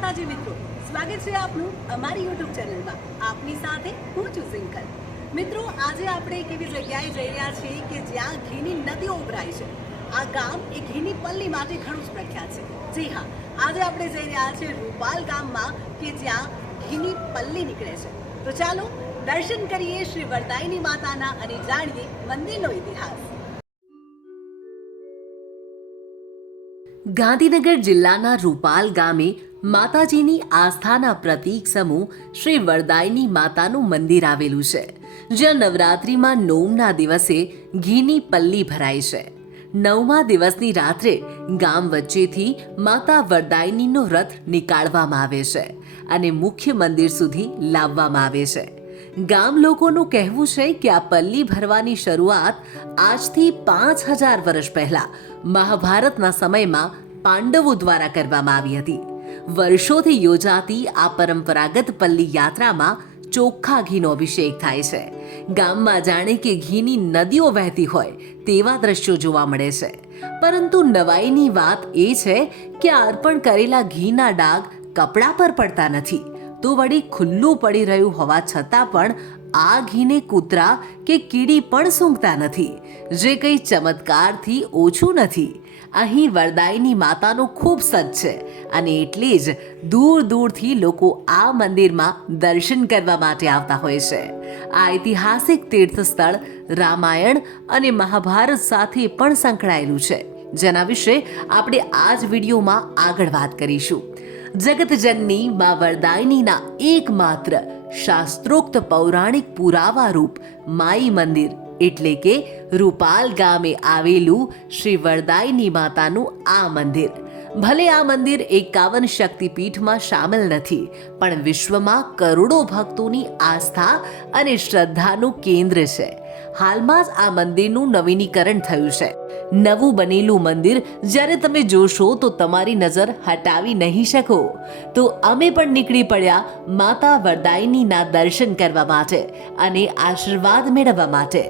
માતાજી મિત્રો, સ્વાગત છે આપનું અમારી યુટ્યુબ ચેનલમાં. આપની સાથે હું છું સિંકલ. મિત્રો, આજે આપણે એક એવી જગ્યાએ જઈ રહ્યા છીએ કે જ્યાં ઘીની નદીઓ ઉભરાય છે. આ ગામ એ ઘીની પલ્લી માટે ઘણું જ પ્રખ્યાત છે. જી હા, આજે આપણે જઈ રહ્યા છીએ રૂપાલ ગામમાં કે જ્યાં ઘીની પલ્લી નીકળે છે. તો ચાલો દર્શન કરીએ શ્રી વરદાયની માતાના અને જાણીએ મંદિરનો ઇતિહાસ. ગાંધીનગર જિલ્લાના રૂપાલ ગામે માતાજીની આસ્થાના પ્રતીક સમૂહ શ્રી વરદાયની માતાનું મંદિર આવેલું છે, જ્યાં નવરાત્રિમાં નોમના દિવસે ઘીની પલ્લી ભરાય છે. 9મા દિવસની રાત્રે ગામ વચ્ચેથી માતા વરદાયનીનો રથ નીકાળવામાં આવે છે અને મુખ્ય મંદિર સુધી લાવવામાં આવે છે. ગામ લોકોનું કહેવું છે કે આ પલ્લી ભરવાની શરૂઆત આજથી 5000 વર્ષ પહેલા મહાભારતના સમયમાં પાંડવો દ્વારા કરવામાં આવી હતી. વર્ષોથી યોજાતી આ પરંપરાગત પલ્લી યાત્રામાં ચોખ્ખા ઘીનો અભિષેક થાય છે. ગામમાં જાણે કે ઘીની નદીઓ વહેતી હોય તેવા દ્રશ્યો જોવા મળે છે. પરંતુ નવાઈની વાત એ છે કે અર્પણ કરેલા ઘીના ડાઘ કપડા પર પડતા નથી, તો વળી ખુલ્લું પડી રહ્યું હોવા છતાં પણ આ ઘીને કૂતરા કે કીડી પણ સૂંઘતા નથી, જે કંઈ ચમત્કારથી ઓછું નથી. અહીં વરદાયની માતાનો ખૂબ સત છે અને એટલે જ દૂર દૂરથી લોકો આ મંદિરમાં દર્શન કરવા માટે આવતા હોય છે. આ ઐતિહાસિક તીર્થસ્થળ રામાયણ અને મહાભારત સાથે પણ સંકળાયેલું છે, જેના વિશે આપણે આ જ વિડીયોમાં આગળ વાત કરીશું. જગતજનની મા વરદાયનીના એકમાત્ર શાસ્ત્રોક્ત પૌરાણિક પુરાવા રૂપ માઈ મંદિર એટલે કે રૂપાલ ગામે આવેલું શ્રી વરદાયની માતાનું આ મંદિર. ભલે આ મંદિર 51 શક્તિપીઠમાં સામેલ નથી, પણ વિશ્વમાં કરોડો ભક્તોની આસ્થા અને શ્રદ્ધાનું કેન્દ્ર છે. હાલમાં જ આ મંદિરનું નવીનીકરણ થયું છે. નવું બનેલું મંદિર જ્યારે તમે જોશો તો તમારી નજર હટાવી નહીં શકો. તો અમે પણ નીકળી પડ્યા માતા વરદાયનીના દર્શન કરવા માટે અને આશીર્વાદ મેળવવા માટે.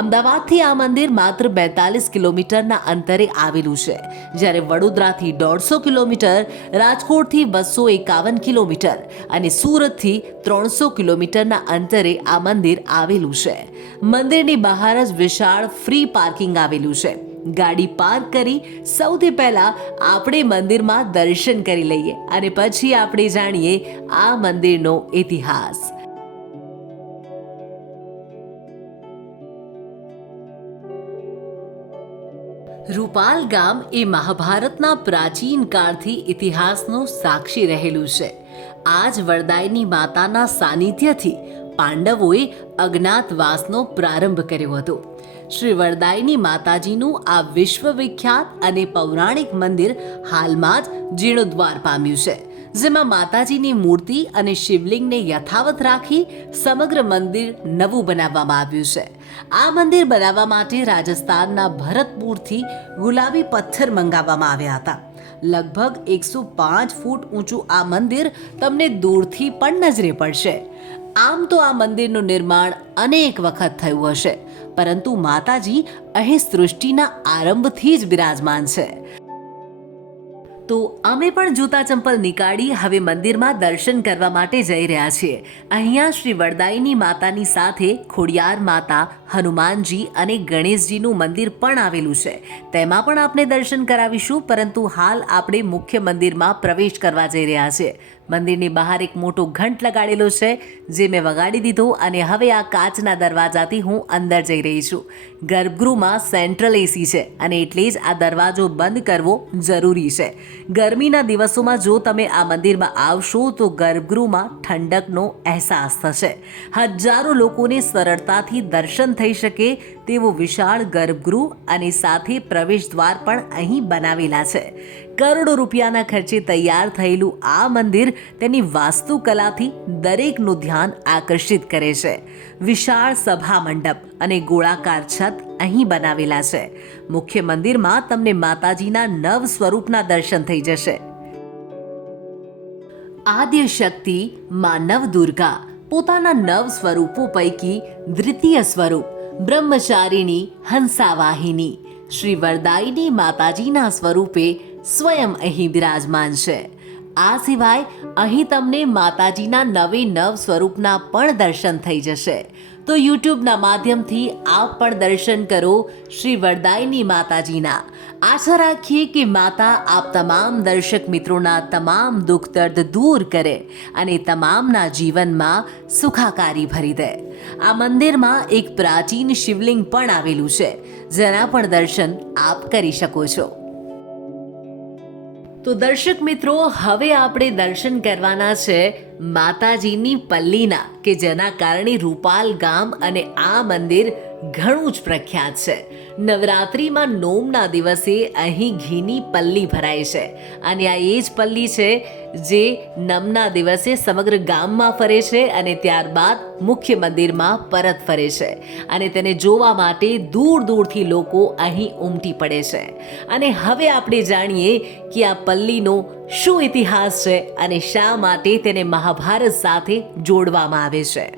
અમદાવાદથી આ મંદિર માત્ર 42 કિલોમીટરના અંતરે આવેલું છે, જ્યારે વડોદરાથી 150 કિલોમીટર, રાજકોટથી 251 કિલોમીટર અને સુરતથી 300 કિલોમીટરના અંતરે આ મંદિર આવેલું છે. મંદિરની બહાર જ વિશાળ ફ્રી પાર્કિંગ આવેલું છે. ગાડી પાર્ક કરી સૌથી પહેલા આપણે મંદિરમાં દર્શન કરી લઈએ અને પછી આપણે જાણીએ આ મંદિરનો ઇતિહાસ. રૂપાલ ગામ એ મહાભારતના પ્રાચીન કાળથી ઇતિહાસનો સાક્ષી રહેલું છે. આ જ વરદાયની માતાના સાનિધ્યથી પાંડવોએ અજ્ઞાતવાસનો પ્રારંભ કર્યો હતો. શ્રી વરદાયની માતાજીનું આ વિશ્વવિખ્યાત અને પૌરાણિક મંદિર હાલમાં જ જીર્ણોદ્ધાર પામ્યું છે, જેમાં માતાજીની મૂર્તિ અને શિવલિંગને યથાવત રાખી સમગ્ર મંદિર નવું બનાવવામાં આવ્યું છે. આ મંદિર બનાવવા માટે રાજસ્થાનના ભરતપુરથી ગુલાબી પથ્થર મંગાવવામાં આવ્યા હતા. લગભગ 105 ફૂટ ઊંચું આ મંદિર તમને દૂરથી પણ નજરે પડશે. આમ તો આ મંદિરનું નિર્માણ અનેક વખત થયું હશે, પરંતુ માતાજી અહીં સૃષ્ટિના આરંભથી જ બિરાજમાન છે. તો અમે પણ જૂતા ચંપલ નીકાળી હવે મંદિરમાં દર્શન કરવા માટે જઈ રહ્યા છીએ. અહીંયા શ્રી વરદાયની માતાની સાથે ખોડિયાર માતા, હનુમાનજી અને ગણેશજીનું મંદિર પણ આવેલું છે. તેમાં પણ આપણે દર્શન કરાવીશું, પરંતુ હાલ આપણે મુખ્ય મંદિરમાં પ્રવેશ કરવા જઈ રહ્યા છીએ. મંદિરની બહાર એક મોટો ઘંટ લગાડેલો છે, જે મેં વગાડી દીધો અને હવે આ કાચના દરવાજાથી હું અંદર જઈ રહી છું. ગર્ભગૃહમાં સેન્ટ્રલ એસી છે અને એટલે જ આ દરવાજો બંધ કરવો જરૂરી છે. ગરમીના દિવસોમાં જો તમે આ મંદિરમાં આવશો તો ગર્ભગૃહમાં ઠંડકનો અહેસાસ થશે. હજારો લોકોને સરળતાથી દર્શન થઈ શકે તેવો વિશાળ ગર્ભગૃહ અને સાથે પ્રવેશ દ્વાર પણ અહીં બનાવેલા છે. કરોડો રૂપિયાના ખર્ચે તૈયાર થયેલું આ મંદિર તેની વાસ્તુકલાથી દરેકનું ધ્યાન આકર્ષિત કરે છે. વિશાળ સભા મંડપ અને ગોળાકાર છત અહીં બનાવેલા છે. મુખ્ય મંદિરમાં તમને માતાજીના નવ સ્વરૂપના દર્શન થઈ જશે. આદ્ય શક્તિ માં નવદુર્ગા પોતાના 9 સ્વરૂપો પૈકી દ્વિતીય સ્વરૂપ બ્રહ્મચારિણી હંસાવાહિની શ્રી વરદાયની માતાજીના સ્વરૂપે સ્વયં અહીં બિરાજમાન છે. આ સિવાય અહીં તમને માતાજીના નવે નવ સ્વરૂપના પણ દર્શન થઈ જશે. તો યુટ્યુબના માધ્યમથી આપ પણ દર્શન કરો શ્રી વરદાયિની માતાજીના. આશા રાખીએ કે માતા આપ તમામ દર્શક મિત્રોના તમામ દુઃખ દર્દ દૂર કરે અને તમામના જીવનમાં સુખાકારી ભરી દે. આ મંદિરમાં એક પ્રાચીન શિવલિંગ પણ આવેલું છે, જેના પણ દર્શન આપ કરી શકો છો. તો દર્શક મિત્રો, હવે આપણે દર્શન કરવાના છે માતાજીની પલ્લીના, કે જેના કારણે રૂપાલ ગામ અને આ મંદિર ઘણું જ પ્રખ્યાત છે. નવરાત્રિમાં નોમના દિવસે અહીં ઘીની પલ્લી ભરાય છે અને આ એ જ પલ્લી છે જે નમના દિવસે સમગ્ર ગામમાં ફરે છે અને ત્યારબાદ મુખ્ય મંદિરમાં પરત ફરે છે અને તેને જોવા માટે દૂર દૂરથી લોકો અહીં ઉમટી પડે છે. અને હવે આપણે જાણીએ કે આ પલ્લીનો શું ઇતિહાસ છે અને શા માટે તેને મહાભારત સાથે જોડવામાં આવે છે.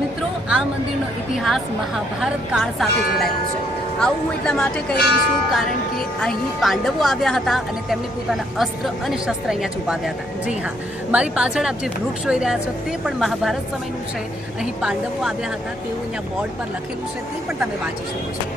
મિત્રો, આ મંદિરનો ઇતિહાસ મહાભારત કાળ સાથે જોડાયેલો છે. આવું હું એટલા માટે કહી રહી છું કારણ કે અહીં પાંડવો આવ્યા હતા અને તેમણે પોતાના અસ્ત્ર અને શસ્ત્ર અહીંયા છુપાવ્યા હતા. જી હા, મારી પાછળ આપ જે વૃક્ષ જોઈ રહ્યા છો તે પણ મહાભારત સમયનું છે. અહીં પાંડવો આવ્યા હતા તેવું અહીંયા બોર્ડ પર લખેલું છે, તે પણ તમે વાંચી શકો છો.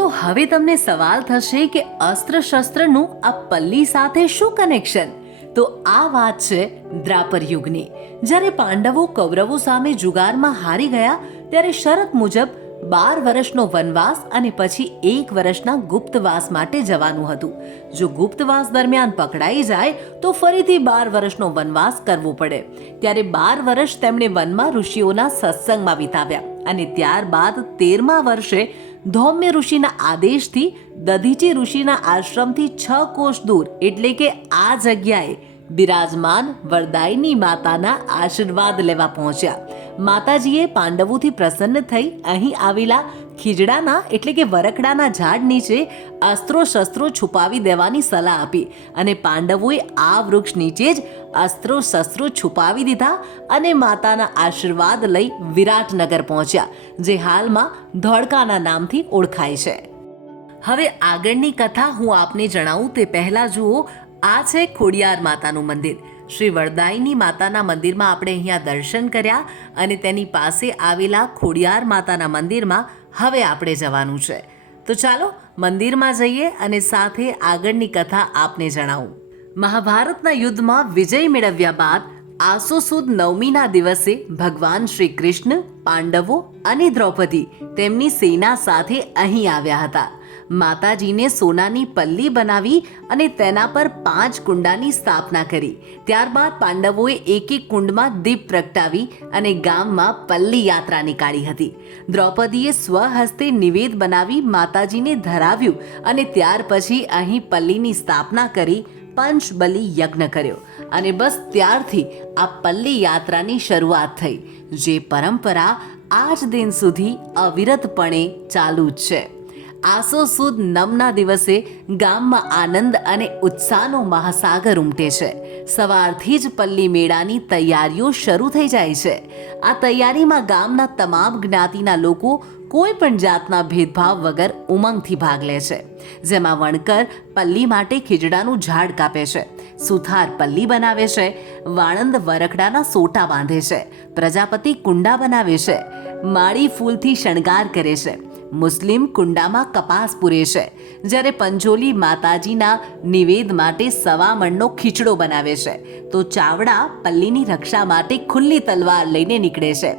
તો હવે તમને સવાલ થશે કે અસ્ત્ર શસ્ત્રનું આ પલ્લી સાથે શું કનેક્શન? તો આ વાત છે દ્રાપર યુગની. જ્યારે પાંડવો કૌરવો સામે જુગારમાં હારી ગયા ત્યારે શરત મુજબ 12 વર્ષનો વનવાસ અને પછી 1 વર્ષના ગુપ્તવાસ માટે જવાનું હતું. જો ગુપ્તવાસ દરમિયાન પકડાઈ જાય તો ફરીથી 12 વર્ષનો વનવાસ કરવો પડે. ત્યારે 12 વર્ષ તેમણે વનમાં ઋષિઓના સત્સંગમાં વિતાવ્યા અને ત્યારબાદ 13મા વર્ષે ધૌમ્ય ઋષિના આદેશથી દધીચી ઋષિના આશ્રમથી 6 કોષ દૂર એટલે કે આ જગ્યાએ બિરાજમાન વરદાયિની માતાના આશીર્વાદ લેવા પહોંચ્યા. માતાજીએ પાંડવોથી પ્રસન્ન થઈ અહીં આવેલા ખીજડાના એટલે કે વરખડાના ઝાડ નીચે અસ્ત્રો શસ્ત્રો છુપાવી દેવાની સલાહ આપી અને પાંડવોએ આ વૃક્ષ નીચે જ અસ્ત્રો શસ્ત્રો છુપાવી દીધા અને માતાના આશીર્વાદ લઈ વિરાટનગર પહોંચ્યા, જે હાલમાં ધોળકાના નામથી ઓળખાય છે. હવે આગળની કથા હું આપને જણાવું તે પહેલા જુઓ, આ છે ખોડિયાર માતાનું મંદિર. શ્રી વરદાયિની માતાના મંદિરમાં આપણે અહીંયા દર્શન કર્યા અને તેની પાસે આવેલા ખોડિયાર માતાના મંદિરમાં હવે આપણે જવાનું છે. તો ચાલો મંદિરમાં જઈએ અને સાથે આગળની કથા આપને જણાવું. મહાભારતના યુદ્ધમાં વિજય મેળવ્યા બાદ આસો સુદ નવમીના દિવસે ભગવાન શ્રી કૃષ્ણ, પાંડવો અને દ્રૌપદી તેમની સેના સાથે અહીં આવ્યા હતા. માતાજીને સોનાની પલ્લી બનાવી અને તેના પર 5 કુંડાની સ્થાપના કરી. ત્યારબાદ પાંડવોએ એક એક કુંડમાં દીપ પ્રગટાવી અને ગામમાં પલ્લી યાત્રા નીકાળી હતી. દ્રૌપદીએ સ્વહસ્તે નિવેદ બનાવી માતાજીને ધરાવ્યું અને ત્યાર પછી અહીં પલ્લીની સ્થાપના કરી પંચબલી યજ્ઞ કર્યો અને બસ ત્યારથી આ પલ્લી યાત્રાની શરૂઆત થઈ, જે પરંપરા આજ દિન સુધી અવિરતપણે ચાલુ જ છે. આસો સુદ નમના દિવસે ગામમાં આનંદ અને ઉત્સાહનો મહાસાગર ઉમટે છે. સવારથી જ પલ્લી મેળાની તૈયારીઓ શરૂ થઈ જાય છે. આ તૈયારીમાં ગામના તમામ જ્ઞાતિના લોકો કોઈ પણ જાતના ભેદભાવ વગર ઉમંગથી ભાગ લે છે. જેમાં વણકર પલ્લી માટે ખીજડાનું ઝાડ કાપે છે, સુથાર પલ્લી બનાવે છે, વાણંદ વરખડાના સોટા બાંધે છે, પ્રજાપતિ કુંડા બનાવે છે, માળી ફૂલથી શણગાર કરે છે, મુસ્લિમ કુંડામાં કપાસ પૂરે છે, જ્યારે પંજોલી માતાજીના નિવેદ માટે 1.25 મણનો ખીચડો બનાવે છે, તો ચાવડા પલ્લીની રક્ષા માટે ખુલ્લી તલવાર લઈને નીકળે છે,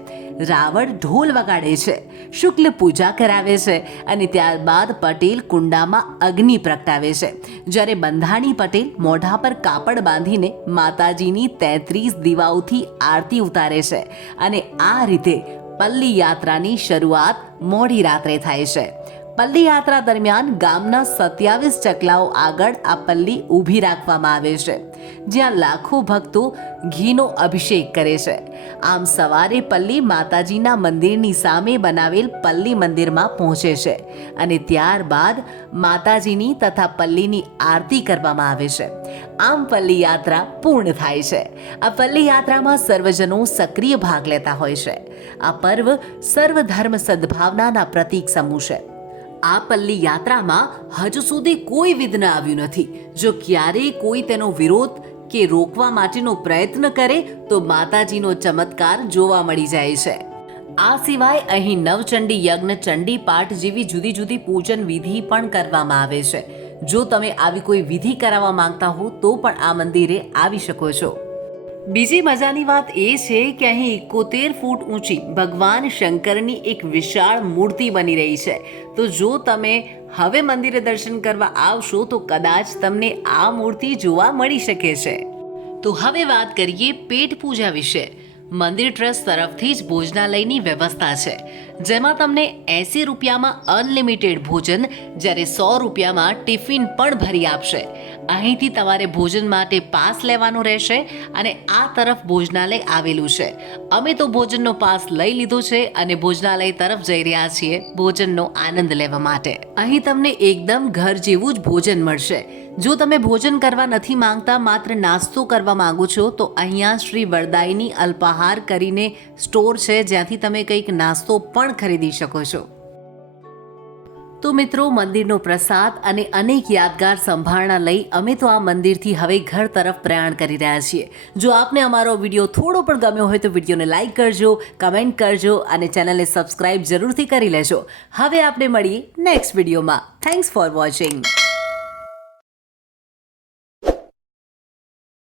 રાવણ ઢોલ વગાડે છે, શુક્લ પૂજા કરાવે છે અને ત્યારબાદ પટેલ કુંડામાં અગ્નિ પ્રગટાવે છે, જ્યારે બંધાણી પટેલ મોઢા પર કાપડ બાંધીને માતાજીની 33 દીવાઓથી આરતી ઉતારે છે અને આ રીતે પલ્લી યાત્રાની શરૂઆત મોડી રાત્રે થાય છે. પલ્લી યાત્રા દરમિયાન ગામના 27 ચકલાઓ આગળ આ પલ્લી ઊભી રાખવામાં આવે છે, જ્યાં લાખો ભક્તો ઘીનો અભિષેક કરે છે. આમ સવારે પલ્લી માતાજીના મંદિરની સામે બનાવેલ પલ્લી મંદિરમાં પહોંચે છે અને ત્યારબાદ માતાજીની તથા પલ્લીની આરતી કરવામાં આવે છે. આમ પલ્લી યાત્રા પૂર્ણ થાય છે. આ પલ્લી યાત્રામાં સર્વજનો સક્રિય ભાગ લેતા હોય છે. આ પર્વ સર્વધર્મ સદ્ભાવનાના પ્રતીક સમૂહ છે. આ પલ્લી યાત્રામાં હજુ સુધી કોઈ વિઘ્ન આવ્યું નથી. જો ક્યારેય કોઈ તેનો વિરોધ કે રોકવા માટેનો પ્રયત્ન કરે તો માતાજીનો ચમત્કાર જોવા મળી જાય છે. આ સિવાય અહીં નવચંડી યજ્ઞ, ચંડી પાઠ જેવી જુદી જુદી પૂજન વિધિ પણ કરવામાં આવે છે. જો તમે આવી કોઈ વિધિ કરાવવા માંગતા હો તો પણ આ મંદિરે આવી શકો છો. બીજી મજાની વાત એ છે કે અહીં 71 ફૂટ ઊંચી ભગવાન શંકરની એક વિશાળ મૂર્તિ બની રહી છે. તો જો તમે હવે મંદિરે દર્શન કરવા આવશો તો કદાચ તમને આ મૂર્તિ જોવા મળી શકે છે. તો હવે વાત કરીએ પેટ પૂજા વિશે. મંદિર ટ્રસ્ટ તરફથી જ ભોજનાલયની વ્યવસ્થા છે, જેમાં તમને 80 રૂપિયામાં અનલિમિટેડ ભોજન, જ્યારે 100 રૂપિયામાં ટિફિન પણ ભરી આપશે. અહીંથી તમારે ભોજન માટે પાસ લેવાનો રહેશે અને આ તરફ ભોજનાલય આવેલું છે. અમે તો ભોજનનો પાસ લઈ લીધો છે અને ભોજનાલય તરફ જઈ રહ્યા છીએ ભોજનનો આનંદ લેવા માટે. અહીં તમને એકદમ ઘર જેવું જ ભોજન મળશે. જો તમે ભોજન કરવા નથી માંગતા, માત્ર નાસ્તો કરવા માંગો છો, તો અહીંયા શ્રી વરદાયની અલ્પાહાર કરીને સ્ટોર છે, જ્યાંથી તમે કંઈક નાસ્તો પણ ખરીદી શકો છો. તો મિત્રો, મંદિરનો પ્રસાદ અને અનેક યાદગાર સંભાળના લઈ અમે તો આ મંદિરથી હવે ઘર તરફ પ્રયાણ કરી રહ્યા છીએ. જો આપને અમારો વિડીયો થોડો પણ ગમ્યો હોય તો વિડીયોને લાઇક કરજો, કમેન્ટ કરજો અને ચેનલને સબસ્ક્રાઇબ જરૂરથી કરી લેજો. હવે આપણે મળીએ નેક્સ્ટ વિડીયોમાં. Thanks for watching.